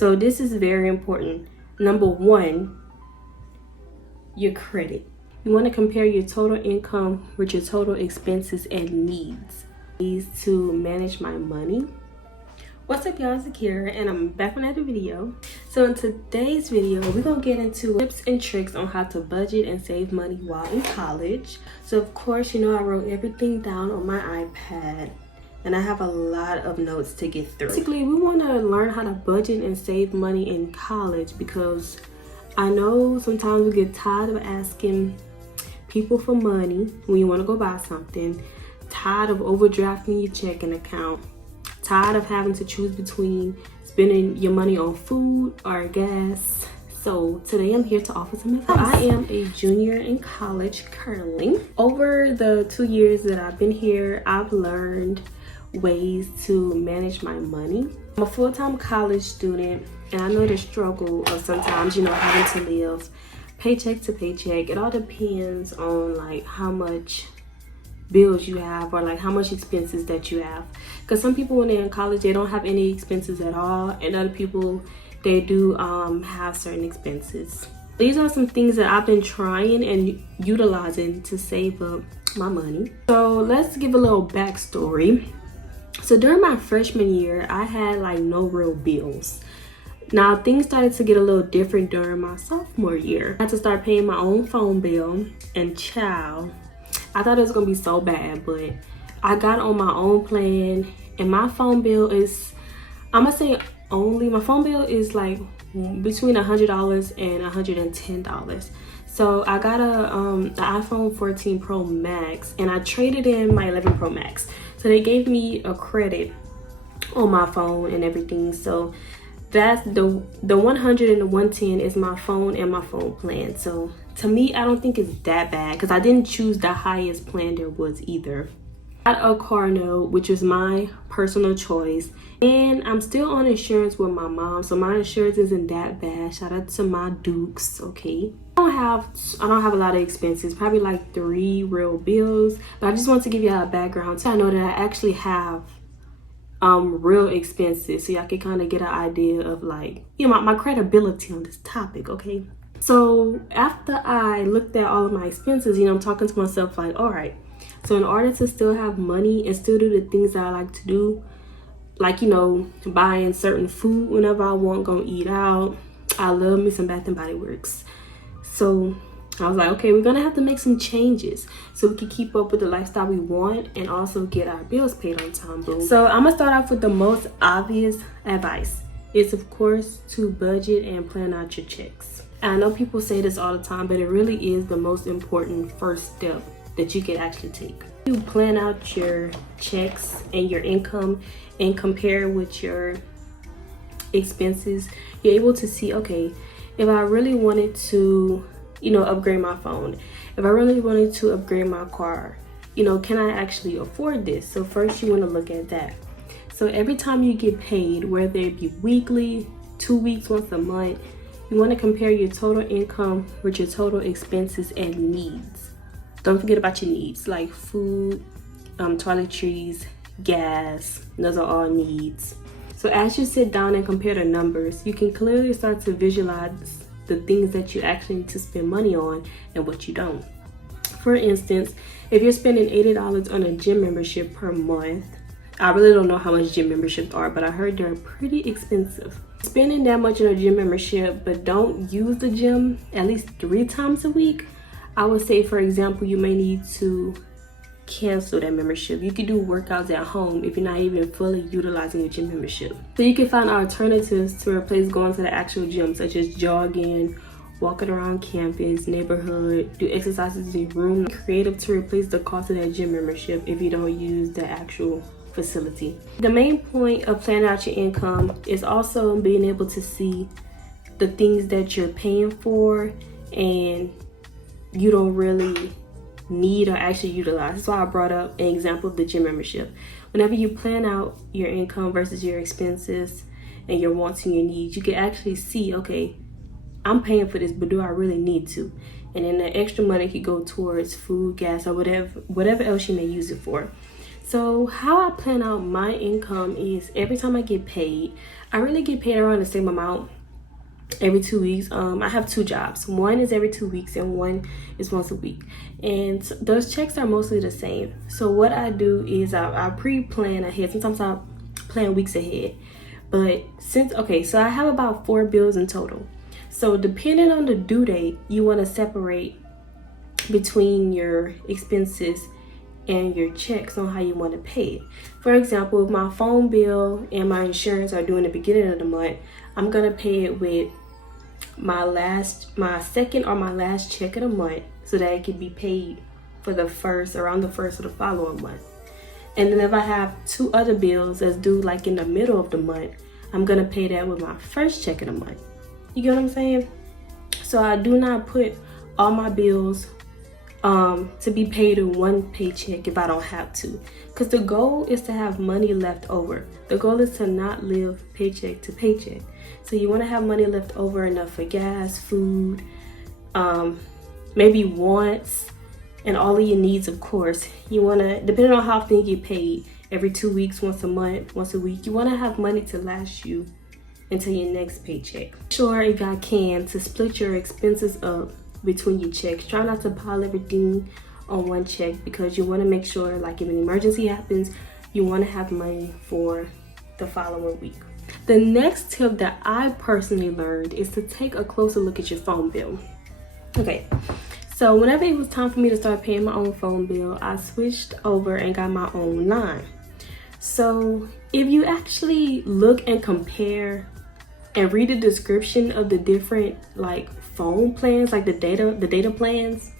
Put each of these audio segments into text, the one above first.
So this is very important. Number one, your credit. You want to compare your total income with your total expenses and needs. Ways to manage my money. What's up, y'all? It's Akira, and I'm back with another video. So in today's video, we're gonna get into tips and tricks on how to budget and save money while in college. So of course, you know, I wrote everything down on my iPad, and I have a lot of notes to get through. Basically, we want to learn how to budget and save money in college because I know sometimes we get tired of asking people for money when you want to go buy something, tired of overdrafting your checking account, tired of having to choose between spending your money on food or gas. So today I'm here to offer some advice. I am a junior in college currently. Over the 2 years that I've been here, I've learned ways to manage my money. I'm a full-time college student, and I know the struggle of sometimes, you know, having to live paycheck to paycheck. It all depends on like how much bills you have or like how much expenses that you have, because some people when they're in college they don't have any expenses at all, and other people they do have certain expenses. These are some things that I've been trying and utilizing to save up my money. So let's give a little backstory. So during my freshman year, I had like no real bills. Now things started to get a little different during my sophomore year. I had to start paying my own phone bill, and child, I thought it was gonna be so bad, but I got on my own plan, and my phone bill is, I'm gonna say my phone bill is like between $100 and $110. So I got the iPhone 14 Pro Max, and I traded in my 11 Pro Max. So they gave me a credit on my phone and everything. So that's the 100 and the 110 is my phone and my phone plan. So to me, I don't think it's that bad because I didn't choose the highest plan there was either. I got a car note, which is my personal choice, and I'm still on insurance with my mom, so my insurance isn't that bad. Shout out to my Dukes. Okay, I don't have a lot of expenses, probably like 3 real bills, but I just want to give you a background so I know that I actually have real expenses, so y'all can kind of get an idea of like, you know, my credibility on this topic. Okay, so after I looked at all of my expenses, you know, I'm talking to myself like, all right, so in order to still have money and still do the things that I like to do, like, you know, buying certain food whenever I want, gonna eat out. I love me some Bath and Body Works. So I was like, okay, we're gonna have to make some changes so we can keep up with the lifestyle we want and also get our bills paid on time, boo. So I'm gonna start off with the most obvious advice. It's of course to budget and plan out your checks. And I know people say this all the time, but it really is the most important first step that you can actually take. You plan out your checks and your income and compare with your expenses. You're able to see, okay, if I really wanted to, you know, upgrade my phone, if I really wanted to upgrade my car, you know, can I actually afford this? So first you want to look at that. So every time you get paid, whether it be weekly, 2 weeks, once a month, you want to compare your total income with your total expenses and needs. Don't forget about your needs like food, toiletries, gas. Those are all needs. So as you sit down and compare the numbers, you can clearly start to visualize the things that you actually need to spend money on and what you don't. For instance, if you're spending $80 on a gym membership per month, I really don't know how much gym memberships are, but I heard they're pretty expensive. Spending that much on a gym membership but don't use the gym at least 3 times a week, I would say, for example, you may need to cancel that membership. You can do workouts at home if you're not even fully utilizing your gym membership. So you can find alternatives to replace going to the actual gym, such as jogging, walking around campus, neighborhood, do exercises in your room. Creative to replace the cost of that gym membership if you don't use the actual facility. The main point of planning out your income is also being able to see the things that you're paying for and you don't really need or actually utilize. That's why I brought up an example of the gym membership. Whenever you plan out your income versus your expenses and your wants and your needs, you can actually see, okay, I'm paying for this, but do I really need to? And then the extra money could go towards food, gas, or whatever else you may use it for. So how I plan out my income is every time I get paid, I really get paid around the same amount every 2 weeks. I have two jobs. One is every 2 weeks and one is once a week. And those checks are mostly the same. So what I do is I pre-plan ahead. Sometimes I plan weeks ahead. But so I have about 4 bills in total. So depending on the due date, you want to separate between your expenses and your checks on how you want to pay it. For example, if my phone bill and my insurance are due in the beginning of the month, I'm gonna pay it with my second or my last check of the month, so that it can be paid for around the first of the following month. And then if I have 2 other bills that's due like in the middle of the month, I'm gonna pay that with my first check of the month. You get what I'm saying? So I do not put all my bills to be paid in one paycheck if I don't have to, because the goal is to have money left over. The goal is to not live paycheck to paycheck. So you want to have money left over, enough for gas, food, maybe wants, and all of your needs. Of course, you want to, depending on how often you get paid, every 2 weeks, once a month, once a week, you want to have money to last you until your next paycheck. Sure, if I can, to split your expenses up between your checks. Try not to pile everything on one check, because you want to make sure, like, if an emergency happens, you want to have money for the following week. The next tip that I personally learned is to take a closer look at your phone bill. Okay, so whenever it was time for me to start paying my own phone bill, I switched over and got my own line. So if you actually look and compare and read the description of the different like phone plans, like the data plans,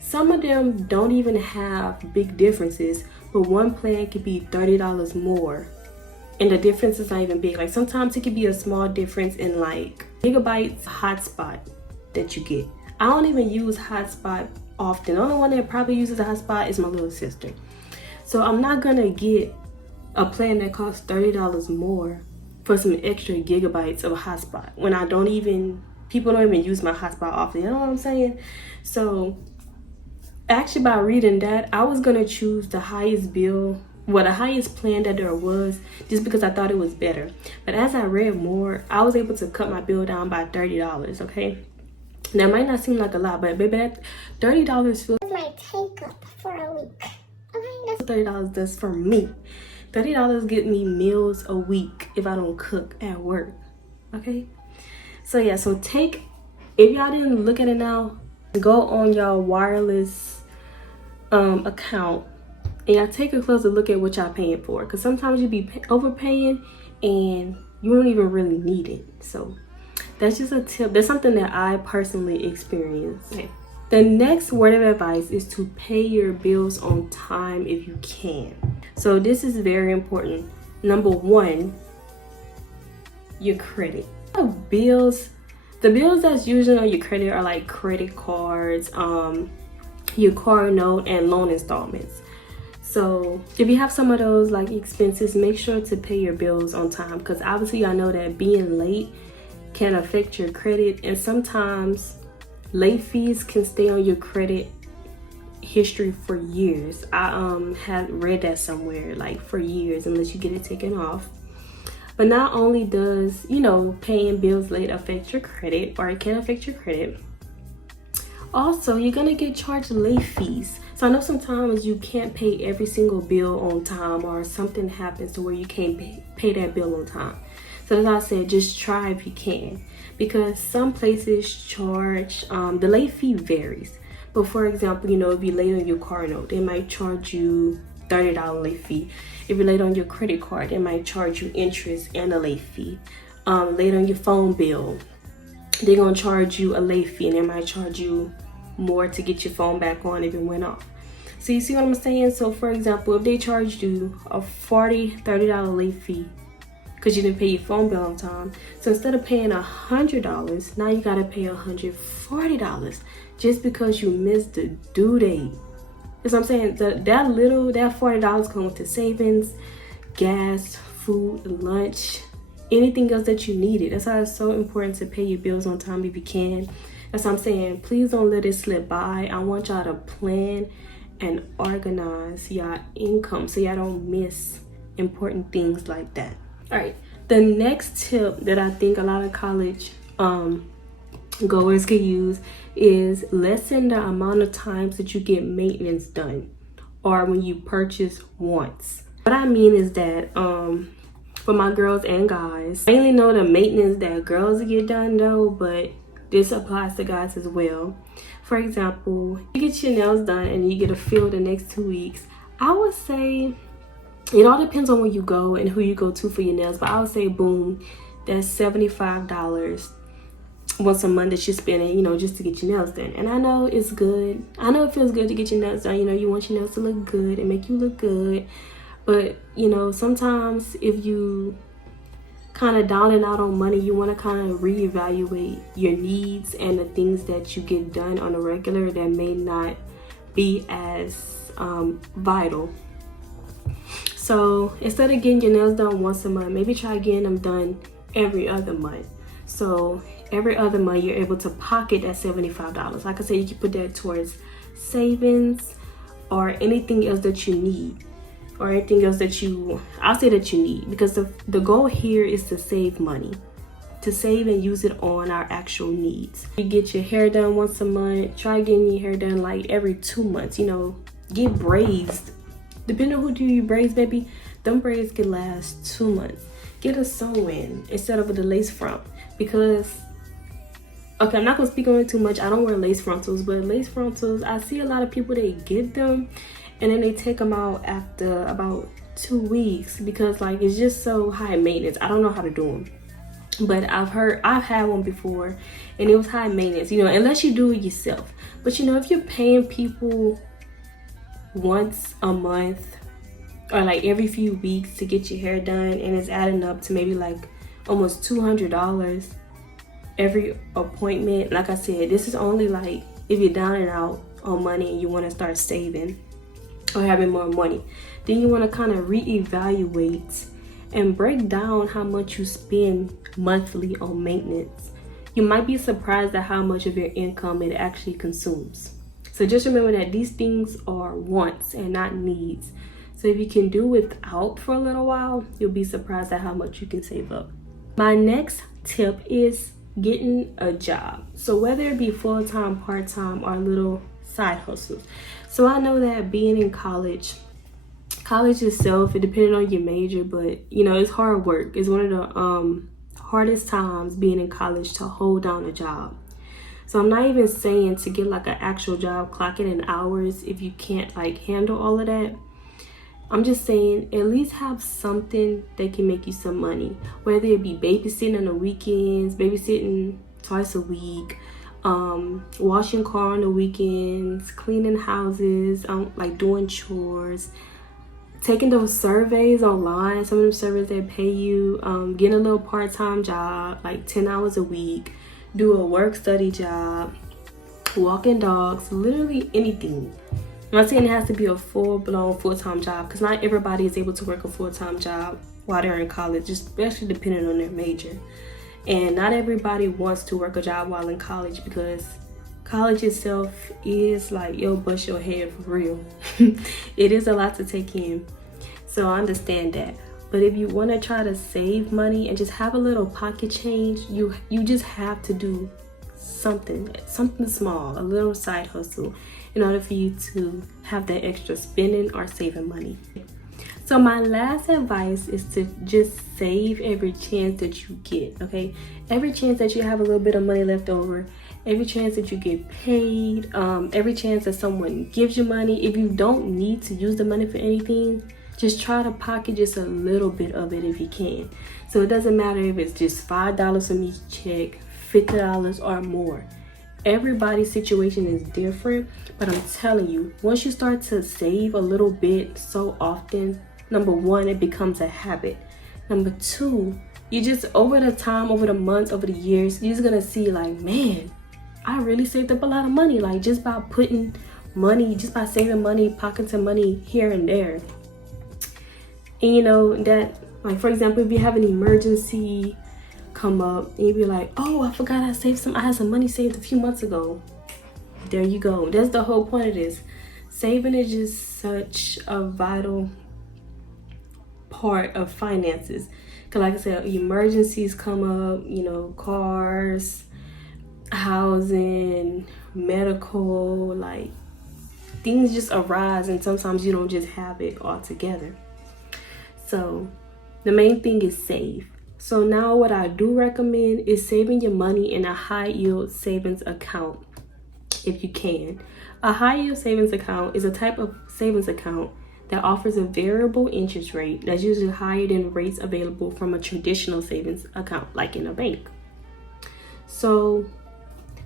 some of them don't even have big differences, but one plan could be $30 more and the difference is not even big. Like sometimes it could be a small difference in like gigabytes hotspot that you get. I don't even use hotspot often. The only one that probably uses a hotspot is my little sister. So I'm not gonna get a plan that costs $30 more for some extra gigabytes of a hotspot when people don't even use my hotspot often. You know what I'm saying? So actually, by reading that, I was gonna choose the highest plan that there was, just because I thought it was better. But as I read more, I was able to cut my bill down by $30. Okay, that might not seem like a lot, but baby, that $30 feels my take up for a week. Okay, that's $30 does for me. $30 get me meals a week if I don't cook at work. Okay, so yeah, so if y'all didn't look at it now, go on y'all wireless account and y'all take a closer look at what y'all paying for, because sometimes you be overpaying and you don't even really need it. So that's just a tip. That's something that I personally experienced. Okay. The next word of advice is to pay your bills on time if you can. So this is very important. Number one, your credit. The bills that's usually on your credit are like credit cards, your car note, and loan installments. So if you have some of those like expenses, make sure to pay your bills on time, because obviously I know that being late can affect your credit, and sometimes late fees can stay on your credit history for years. I had read that somewhere, like for years, unless you get it taken off. But not only does, paying bills late affect your credit, or it can affect your credit, also you're gonna get charged late fees. So I know sometimes you can't pay every single bill on time, or something happens to where you can't pay that bill on time. So as I said, just try if you can, because some places charge, the late fee varies. But for example, if you're late on your car note, they might charge you $30 late fee. If you're late on your credit card, they might charge you interest and a late fee. Late on your phone bill, they're gonna charge you a late fee, and they might charge you more to get your phone back on if it went off. So you see what I'm saying? So for example, if they charged you a $30 late fee because you didn't pay your phone bill on time, so instead of paying $100, now you gotta pay $140 just because you missed the due date. That's what I'm saying. That $40 comes with the savings, gas, food, lunch, anything else that you needed. That's why it's so important to pay your bills on time if you can. That's what I'm saying. Please don't let it slip by. I want y'all to plan and organize y'all income so y'all don't miss important things like that. All right, the next tip that I think a lot of college goers could use is lessen the amount of times that you get maintenance done, or when you purchase once. What I mean is that for my girls and guys, I mainly know the maintenance that girls get done though, but this applies to guys as well. For example, you get your nails done and you get a fill the next 2 weeks. I would say it all depends on where you go and who you go to for your nails, but I would say boom, that's $75 once a month that you're spending, you know, just to get your nails done. And I know it's good. I know it feels good to get your nails done. You know, you want your nails to look good and make you look good. But, you know, sometimes if you kind of downing out on money, you want to kind of reevaluate your needs and the things that you get done on a regular that may not be as vital. So instead of getting your nails done once a month, maybe try getting them done every other month. So every other month you're able to pocket that $75. Like I said, you can put that towards savings or anything else that you need, or anything else that I'll say that you need, because the goal here is to save money, to save and use it on our actual needs. You get your hair done once a month, try getting your hair done like every 2 months. You know, get braids. Depending on who do you braids, baby, them braids can last 2 months. Get a sew-in instead of the lace front, because okay, I'm not gonna speak on it too much. I don't wear lace frontals, but lace frontals, I see a lot of people, they get them and then they take them out after about 2 weeks because like it's just so high maintenance. I don't know how to do them, but I've had one before and it was high maintenance, you know, unless you do it yourself. But you know, if you're paying people once a month or like every few weeks to get your hair done, and it's adding up to maybe like almost $200 every appointment. Like I said, this is only like if you're down and out on money and you want to start saving or having more money, then you want to kind of reevaluate and break down how much you spend monthly on maintenance. You might be surprised at how much of your income it actually consumes. So just remember that these things are wants and not needs. So if you can do without for a little while, you'll be surprised at how much you can save up. My next tip is getting a job. So whether it be full-time, part-time, or little side hustles. So I know that being in college itself, it depended on your major, but you know, it's hard work. It's one of the hardest times being in college to hold down a job. So I'm not even saying to get like an actual job, clocking in hours if you can't like handle all of that. I'm just saying at least have something that can make you some money, whether it be babysitting on the weekends, babysitting twice a week, washing car on the weekends, cleaning houses, like doing chores, taking those surveys online, some of them surveys that pay you, getting a little part-time job, like 10 hours a week, do a work-study job, walking dogs, literally anything. I'm not saying it has to be a full-blown full-time job, because not everybody is able to work a full-time job while they're in college, especially depending on their major. And not everybody wants to work a job while in college, because college itself is like, yo, bust your head for real. It is a lot to take in. So I understand that. But if you want to try to save money and just have a little pocket change, you just have to do something small, a little side hustle, in order for you to have that extra spending or saving money. So my last advice is to just save every chance that you get, okay? Every chance that you have a little bit of money left over, every chance that you get paid, every chance that someone gives you money. If you don't need to use the money for anything, just try to pocket just a little bit of it if you can. So it doesn't matter if it's just $5 from each check, $50 or more. Everybody's situation is different, but I'm telling you, once you start to save a little bit so often, number one, it becomes a habit. Number two, you just over the time, over the months, over the years, you're just gonna see like, man, I really saved up a lot of money, like just by putting money, just by saving money, pocketing money here and there. And you know that, like for example, if you have an emergency come up and you be like, oh, I forgot I had some money saved a few months ago. There you go. That's the whole point of this. saving is just such a vital part of finances. Because like I said, emergencies come up, you know, cars, housing, medical, like things just arise, and sometimes you don't just have it all together. So the main thing is save. So now what I do recommend is saving your money in a high yield savings account if you can. A high yield savings account is a type of savings account that offers a variable interest rate that's usually higher than rates available from a traditional savings account like in a bank. So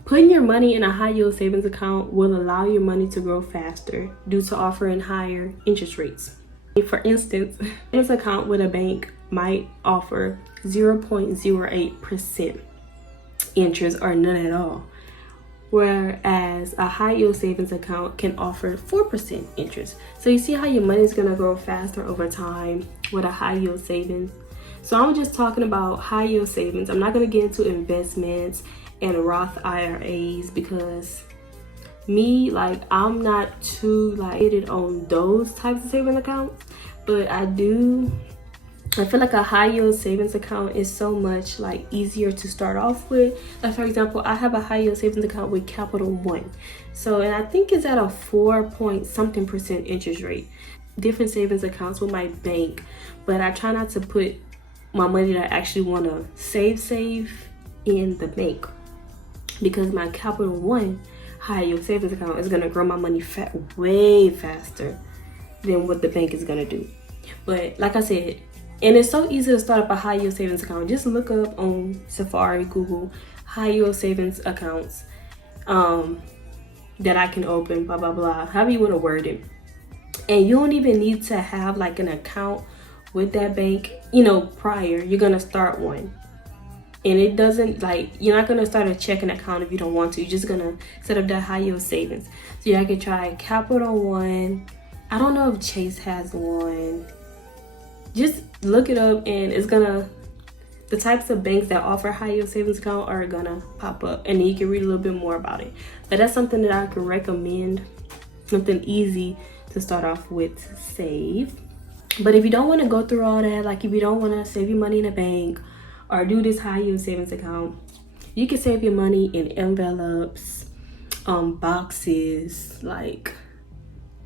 putting your money in a high yield savings account will allow your money to grow faster due to offering higher interest rates. For instance, a savings account with a bank might offer 0.08% interest or none at all, whereas a high yield savings account can offer 4% interest. So you see how your money is going to grow faster over time with a high yield savings. So I'm just talking about high yield savings. I'm not going to get into investments and Roth IRAs because me, like, I'm not too like on those types of savings accounts, but I feel like a high yield savings account is so much like easier to start off with. Like for example, I have a high yield savings account with Capital One. So, and I think it's at a 4-point-something% interest rate. Different savings accounts with my bank, but I try not to put my money that I actually want to save in the bank, because my Capital One high yield savings account is going to grow my money way faster than what the bank is going to do. But like I said, and it's so easy to start up a high yield savings account. Just look up on Safari, Google, high yield savings accounts that I can open, blah, blah, blah, however you want to word it. And you don't even need to have like an account with that bank, you know, prior. You're going to start one. And it doesn't, like, you're not going to start a checking account if you don't want to. You're just going to set up that high yield savings. So yeah, I could try Capital One. I don't know if Chase has one. Just look it up, and it's gonna, the types of banks that offer high yield savings account are gonna pop up, and then you can read a little bit more about it. But that's something that I could recommend, something easy to start off with to save. But if you don't want to go through all that, like if you don't want to save your money in a bank or do this high yield savings account, you can save your money in envelopes, boxes, like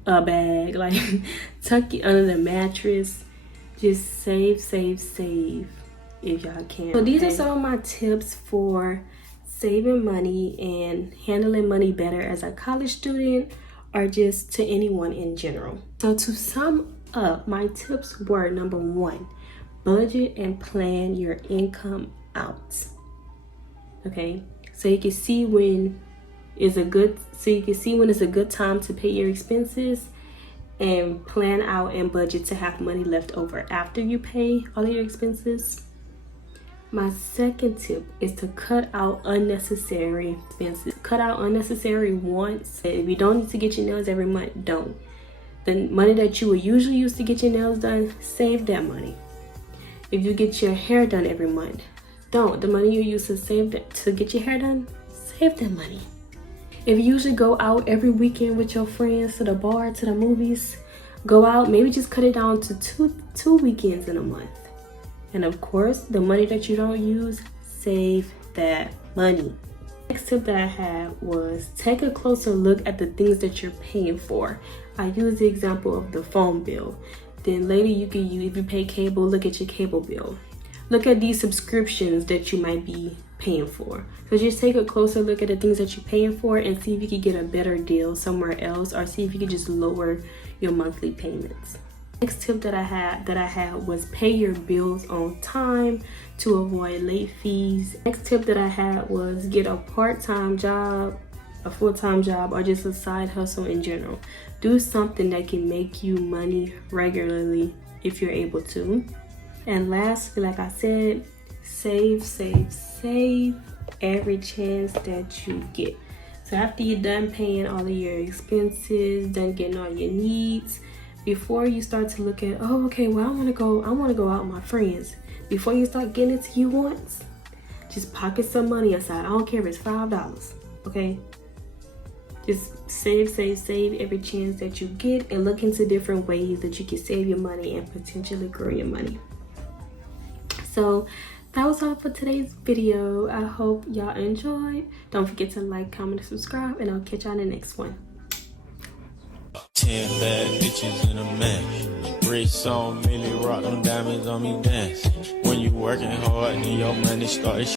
a bag, like tuck it under the mattress. Just save if y'all can. So these are some of my tips for saving money and handling money better as a college student or just to anyone in general. So to sum up, my tips were: number 1, budget and plan your income out. Okay, so you can see when it's a good time to pay your expenses, and plan out and budget to have money left over after you pay all your expenses. My second tip is to cut out unnecessary expenses. Cut out unnecessary wants. If you don't need to get your nails every month, don't. The money that you would usually use to get your nails done, save that money. If you get your hair done every month, don't. The money you use to get your hair done, save that money. If you usually go out every weekend with your friends to the bar, to the movies, go out, maybe just cut it down to two weekends in a month. And of course, the money that you don't use, save that money. Next tip that I had was take a closer look at the things that you're paying for. I use the example of the phone bill. Then later you can use, if you pay cable, look at your cable bill. Look at these subscriptions that you might be paying for. So just take a closer look at the things that you're paying for and see if you can get a better deal somewhere else, or see if you can just lower your monthly payments. Next tip that I had was pay your bills on time to avoid late fees. Next tip that I had was get a part-time job, a full-time job, or just a side hustle in general. Do something that can make you money regularly if you're able to. And lastly, like I said, save every chance that you get. So after you're done paying all of your expenses, done getting all your needs, before you start to look at, oh, okay, well, I want to go out with my friends. Before you start getting into your wants, just pocket some money aside. I don't care if it's $5, okay? Just save every chance that you get, and look into different ways that you can save your money and potentially grow your money. So that was all for today's video. I hope y'all enjoyed. Don't forget to like, comment, and subscribe, and I'll catch y'all in the next one. 10 bad bitches in a match. Rich on Millie, rock them diamonds on me dancing. When you working hard and your money starts